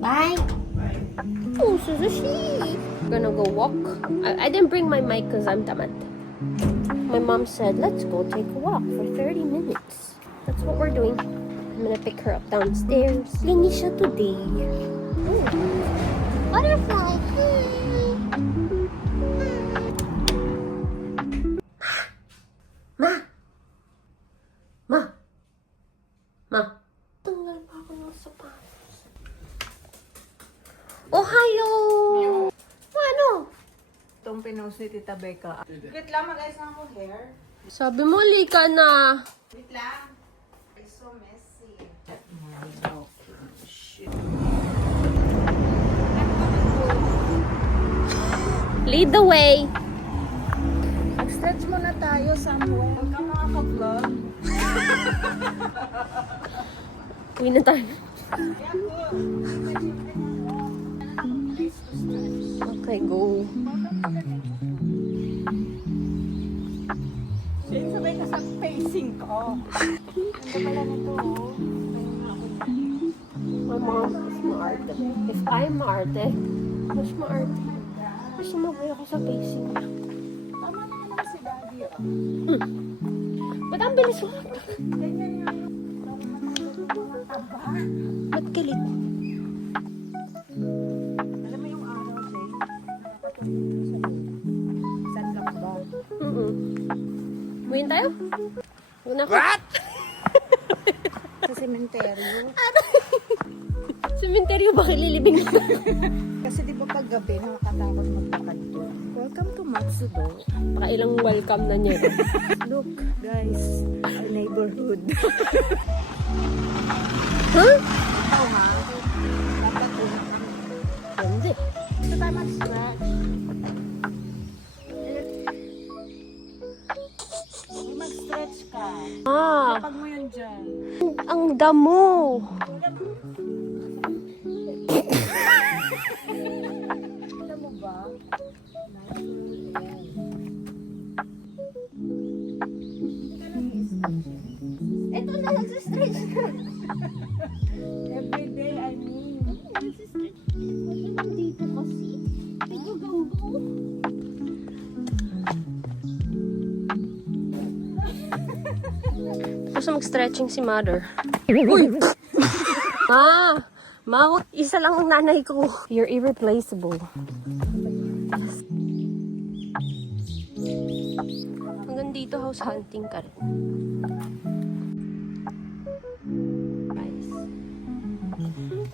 Bye. Oh, Suzushi. We're gonna go walk. I didn't bring my mic because I'm tamad. My mom said, let's go take a walk for 30 minutes. That's what we're doing. I'm gonna pick her up downstairs. Clingy siya today. Ooh. Butterfly. Ma! Ma! Ma! Tanggal pa ako ng sapatos. Ohio! Ano? Itong pinost ni Tita Becca. Wait lang, mag-ayos na ako hair. Sabi mo, lika na. Wait lang. It's so messy. Shit. Lead the way. Mag-stretch muna tayo somewhere. Huwag ka makaka-vlog. Uwi na tayo. Okay, go. Shane, sabay ka sa pacing ko. Ano pala nito? My mom is maarte. If I'm maarte, mas maarte. Mas sumabay ako sa pacing niya. Tama na naman si Daddy. Ba't ang bilis mo? Ganyan yung mga taba. Ba't galit? Alam mo yung araw, Jane? Nakakatulog sa sunlock ba? Buhin tayo? What? Sa sementeryo. Sementeryo ba kililibing na? Kasi di ba pag gabi nakakatakot maglakad doon. Welcome to Matsudo. Pakailang welcome na niya. Look, guys, our neighborhood. Huh? Ito nga. Dapat una kami. Ganda. Ito tayo mag-stretch. Mag-stretch ka. Ah, Pag mo yun dyan. ang damo. Alam mo ba? Ito na, nag-stretch na. Every day, I mean. Nag-stretch. Wala nang dito kasi. Go, go, go. Gusto mag-stretching si mother. Uy! Ma, isa lang ang nanay ko. You're irreplaceable. Hanggang dito house hunting ka rin. Guys.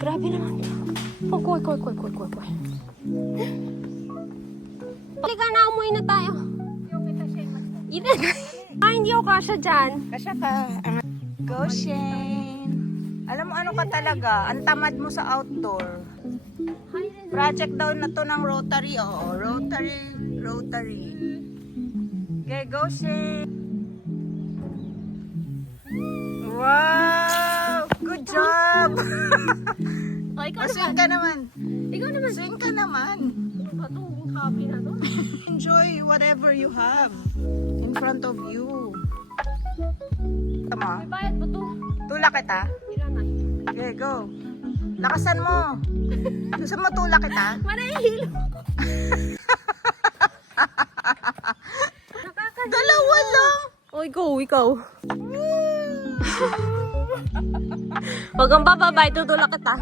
Grabe naman to. Koy. Halika na, umuwi na tayo. Hindi ako kasha dyan. Kasya ka. Go, Shane. Alam mo ano ka talaga? Ang tamad mo sa outdoor. Project daw na to ng Rotary. Oo, Rotary. Okay, go, Shane. Wow! Good job! O, ikaw Swing ka naman. Ikaw naman. Swing ka naman. Itong hobby na to. Enjoy whatever you have in front of you. Tama. May bayad ba to? Tulak kita. Ilanay. Okay, go. Lakasan mo. Gusto mo tulak kita? Manahihilo. Dalawa lang. O, ikaw. Huwag kang bababa, tutulak kita.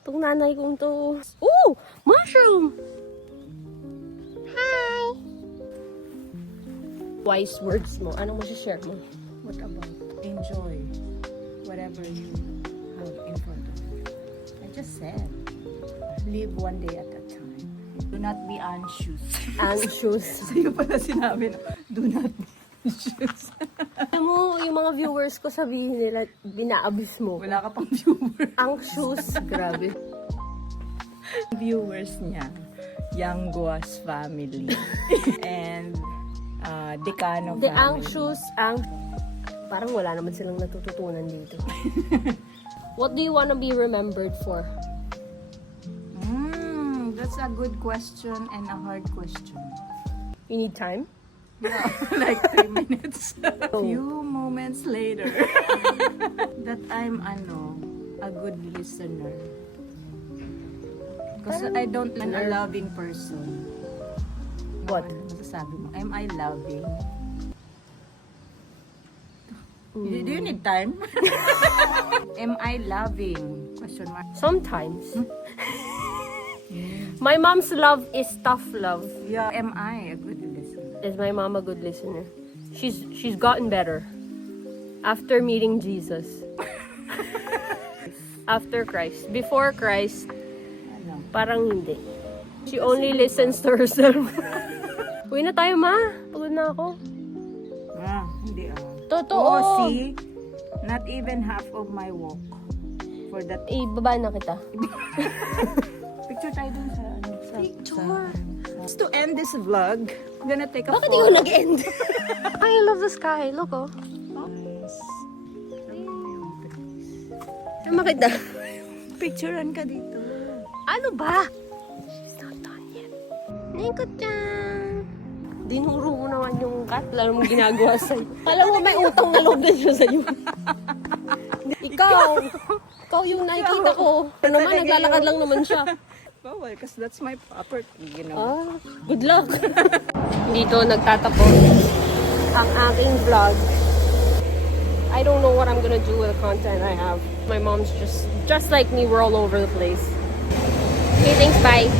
Itong nanay kong to. Ooh! Mushroom! Hi! Wise words mo. Anong share mo? What about enjoy whatever you have in front of you? I just said, live one day at a time. Do not be anxious. Anxious. Sa'yo pala sinabi na, do not be anxious. Alam mo, yung mga viewers ko sabihin nila, binaabis mo. Wala ka pang viewer. Anxious. Grabe. Viewers niya, Young Guas family. And Decano family. The anxious, parang wala naman silang natututunan dito. What do you want to be remembered for? That's a good question and a hard question. You need time? Like 3 minutes. Few moments later. That I'm a good listener. Because I don't am a loving person. What? Ano masasabi mo? Am I loving? Do you need time? Am I loving? Question mark. Sometimes. My mom's love is tough love. Yeah. Am I a good listener? Is my mom a good listener? She's gotten better after meeting Jesus. After Christ. Before Christ, Ano? parang hindi. She only listens to herself. Uwi na tayo, ma. Pagod na ako. Hindi Totoo. Oh, see? Not even half of my walk. For that. Ibaba na kita. Picture tayo dun sa Picture. To end this vlog, I'm gonna take a Bakit yung nag-end? I love the sky. Look, oh. Ay, makita. Picturean ka dito. Ano ba? She's not done yet. Neko-chan. Dinuro mo naman yung cat. Lalo mong ginagawa sa'yo. Alam mo, may utang na loob na siya sa'yo. Ikaw yung nakikita ko. Ano naman, naglalakad lang naman siya. Bawal, because that's my property, you know. Ah, good luck. Dito nagtatapos ang aking vlog. I don't know what I'm gonna do with the content I have. My mom's just like me, we're all over the place. Okay, thanks, bye.